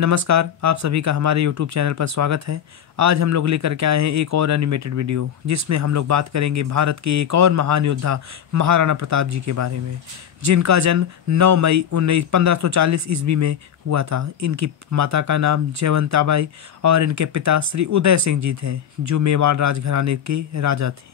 नमस्कार, आप सभी का हमारे YouTube चैनल पर स्वागत है। आज हम लोग लेकर के आए हैं एक और एनिमेटेड वीडियो, जिसमें हम लोग बात करेंगे भारत के एक और महान योद्धा महाराणा प्रताप जी के बारे में, जिनका जन्म 9 मई 1540 ईस्वी में हुआ था। इनकी माता का नाम जयवंताबाई और इनके पिता श्री उदय सिंह जी थे, जो मेवाड़ राजघराने के राजा थे।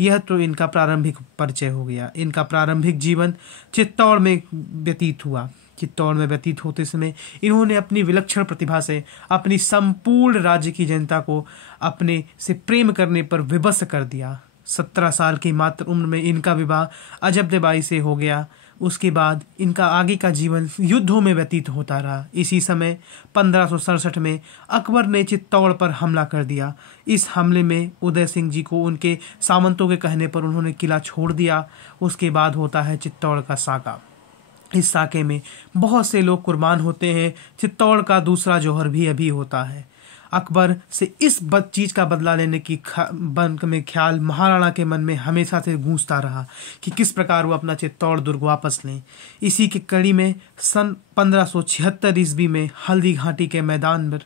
यह तो इनका प्रारंभिक परिचय हो गया। इनका प्रारंभिक जीवन चित्तौड़ में व्यतीत हुआ। चित्तौड़ में व्यतीत होते समय इन्होंने अपनी विलक्षण प्रतिभा से अपनी संपूर्ण राज्य की जनता को अपने से प्रेम करने पर विवश कर दिया। 17 साल की मात्र उम्र में इनका विवाह अजब्दे बाई से हो गया। उसके बाद इनका आगे का जीवन युद्धों में व्यतीत होता रहा। इसी समय 1567 में अकबर ने चित्तौड़ पर हमला कर दिया। इस हमले में उदय सिंह जी को उनके सामंतों के कहने पर उन्होंने किला छोड़ दिया। उसके बाद होता है चित्तौड़ का साका। इस साके में बहुत से लोग कुर्बान होते हैं। चित्तौड़ का दूसरा जौहर भी अभी होता है। अकबर से इस चीज़ का बदला लेने की में ख्याल महाराणा के मन में हमेशा से गूंजता रहा कि किस प्रकार वो अपना चित्तौड़ दुर्ग वापस लें। इसी की कड़ी में सन 1576 ईस्वी में हल्दी घाटी के मैदान पर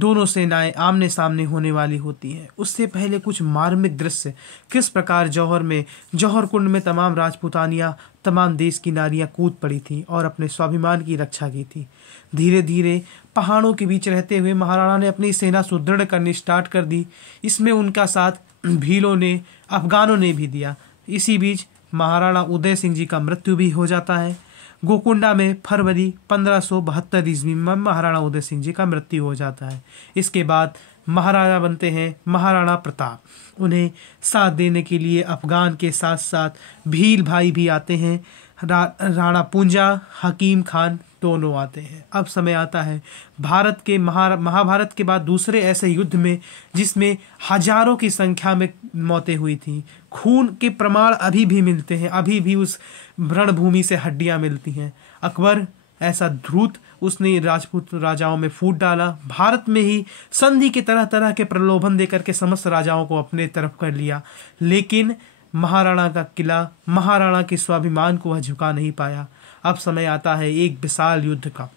दोनों सेनाएं आमने सामने होने वाली होती हैं। उससे पहले कुछ मार्मिक दृश्य, किस प्रकार जौहर कुंड में तमाम राजपूतानियां, तमाम देश की नारियां कूद पड़ी थीं और अपने स्वाभिमान की रक्षा की थी। धीरे धीरे पहाड़ों के बीच रहते हुए महाराणा ने अपनी सेना सुदृढ़ करनी स्टार्ट कर दी। इसमें उनका साथ भीलों ने, अफगानों ने भी दिया। इसी बीच महाराणा उदय सिंह जी का मृत्यु भी हो जाता है। गोकुंडा में फरवरी 1572 ईस्वी में महाराणा उदय सिंह जी का मृत्यु हो जाता है। इसके बाद महाराजा बनते हैं महाराणा प्रताप। उन्हें साथ देने के लिए अफगान के साथ साथ भील भाई भी आते हैं। राणा पूंजा, हकीम खान दोनों आते हैं। अब समय आता है भारत के महाभारत के बाद दूसरे ऐसे युद्ध में, जिसमें हजारों की संख्या में मौतें हुई थी। खून के प्रमाण अभी भी मिलते हैं, अभी भी उस रणभूमि से हड्डियां मिलती हैं। अकबर ऐसा धूर्त, उसने राजपूत राजाओं में फूट डाला। भारत में ही संधि के तरह तरह के प्रलोभन देकर के समस्त राजाओं को अपने तरफ कर लिया, लेकिन महाराणा का किला, महाराणा के स्वाभिमान को वह झुका नहीं पाया। अब समय आता है एक विशाल युद्ध का,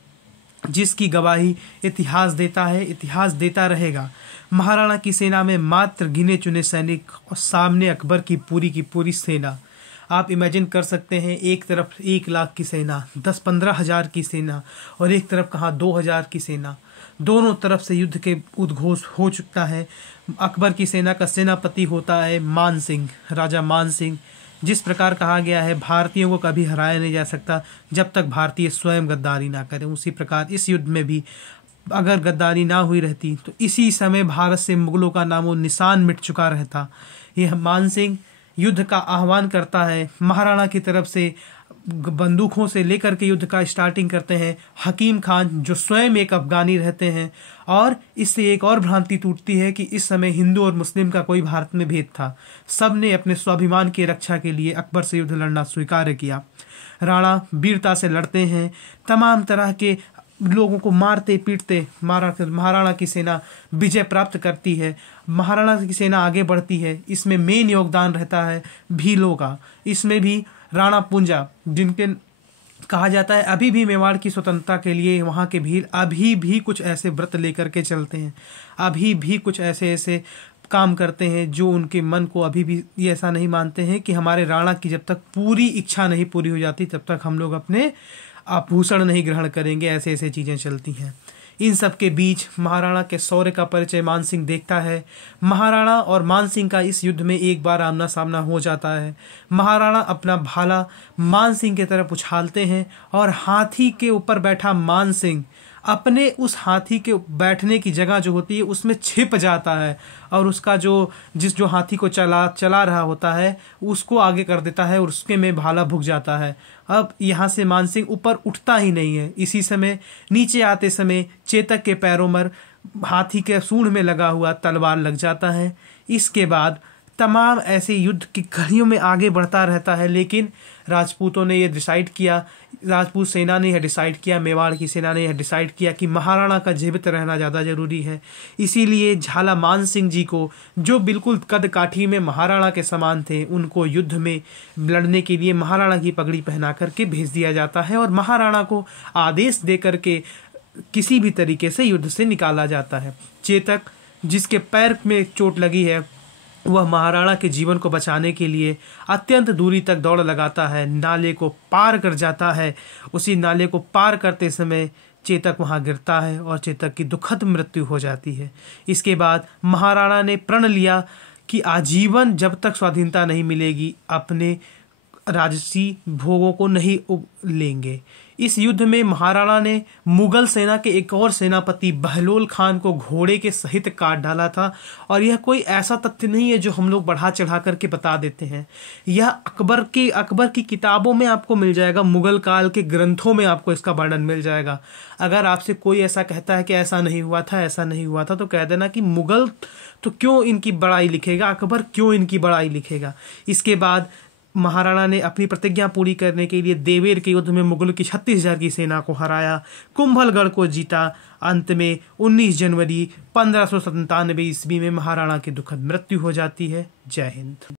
जिसकी गवाही इतिहास देता है, इतिहास देता रहेगा। महाराणा की सेना में मात्र गिने चुने सैनिक और सामने अकबर की पूरी सेना। आप इमेजिन कर सकते हैं, एक तरफ 1 लाख की सेना, 10-15 हज़ार की सेना, और एक तरफ कहाँ 2000 की सेना। दोनों तरफ से युद्ध के उद्घोष हो चुका है। अकबर की सेना का सेनापति होता है मान सिंह, राजा मान सिंह। जिस प्रकार कहा गया है, भारतीयों को कभी हराया नहीं जा सकता जब तक भारतीय स्वयं गद्दारी ना करें। उसी प्रकार इस युद्ध में भी अगर गद्दारी ना हुई रहती तो इसी समय भारत से मुगलों का नामो निशान मिट चुका रहता। यह मान सिंह युद्ध का आह्वान करता है। महाराणा की तरफ से बंदूकों से लेकर के युद्ध का स्टार्टिंग करते हैं हकीम खान, जो स्वयं एक अफगानी रहते हैं। और इससे एक और भ्रांति टूटती है कि इस समय हिंदू और मुस्लिम का कोई भारत में भेद था। सब ने अपने स्वाभिमान की रक्षा के लिए अकबर से युद्ध लड़ना स्वीकार किया। राणा वीरता से लड़ते हैं, तमाम तरह के लोगों को मारते पीटते महाराणा की सेना विजय प्राप्त करती है। महाराणा की सेना आगे बढ़ती है। इसमें मेन योगदान रहता है भीलों का। इसमें भी राणा पूंजा, जिनके कहा जाता है अभी भी मेवाड़ की स्वतंत्रता के लिए वहाँ के भील अभी भी कुछ ऐसे व्रत लेकर के चलते हैं, अभी भी कुछ ऐसे काम करते हैं जो उनके मन को अभी भी ये ऐसा नहीं मानते हैं कि हमारे राणा की जब तक पूरी इच्छा नहीं पूरी हो जाती तब तक हम लोग अपने आभूषण नहीं ग्रहण करेंगे। ऐसे चीज़ें चलती हैं। इन सब के बीच महाराणा के शौर्य का परिचय मान सिंह देखता है। महाराणा और मान सिंह का इस युद्ध में एक बार आमना सामना हो जाता है। महाराणा अपना भाला मान सिंह की तरफ उछालते हैं और हाथी के ऊपर बैठा मान सिंह अपने उस हाथी के बैठने की जगह जो होती है उसमें छिप जाता है और उसका जो हाथी को चला रहा होता है उसको आगे कर देता है और उसके में भाला भुग जाता है। अब यहाँ से मान सिंह ऊपर उठता ही नहीं है। इसी समय नीचे आते समय चेतक के पैरों में हाथी के सूंड में लगा हुआ तलवार लग जाता है। इसके बाद तमाम ऐसे युद्ध की कड़ियों में आगे बढ़ता रहता है, लेकिन राजपूतों ने यह डिसाइड किया, राजपूत सेना ने यह डिसाइड किया, मेवाड़ की सेना ने यह डिसाइड किया कि महाराणा का जीवित रहना ज़्यादा जरूरी है। इसीलिए झाला मान सिंह जी को, जो बिल्कुल कद काठी में महाराणा के समान थे, उनको युद्ध में लड़ने के लिए महाराणा की पगड़ी पहना करके भेज दिया जाता है और महाराणा को आदेश दे करके किसी भी तरीके से युद्ध से निकाला जाता है। चेतक, जिसके पैर में चोट लगी है, वह महाराणा के जीवन को बचाने के लिए अत्यंत दूरी तक दौड़ लगाता है, नाले को पार कर जाता है। उसी नाले को पार करते समय चेतक वहां गिरता है और चेतक की दुखद मृत्यु हो जाती है। इसके बाद महाराणा ने प्रण लिया कि आजीवन जब तक स्वाधीनता नहीं मिलेगी अपने राजसी भोगों को नहीं लेंगे। इस युद्ध में महाराणा ने मुगल सेना के एक और सेनापति बहलोल खान को घोड़े के सहित काट डाला था। और यह कोई ऐसा तथ्य नहीं है जो हम लोग बढ़ा चढ़ा करके बता देते हैं। यह अकबर की किताबों में आपको मिल जाएगा, मुगल काल के ग्रंथों में आपको इसका वर्णन मिल जाएगा। अगर आपसे कोई ऐसा कहता है कि ऐसा नहीं हुआ था, ऐसा नहीं हुआ था, तो कह देना कि मुगल तो क्यों इनकी बड़ाई लिखेगा, अकबर क्यों इनकी बड़ाई लिखेगा। इसके बाद महाराणा ने अपनी प्रतिज्ञा पूरी करने के लिए देवेर के युद्ध में मुगलों की 36,000 की सेना को हराया, कुंभलगढ़ को जीता। अंत में 19 जनवरी 1597 ईस्वी में महाराणा की दुखद मृत्यु हो जाती है। जय हिंद।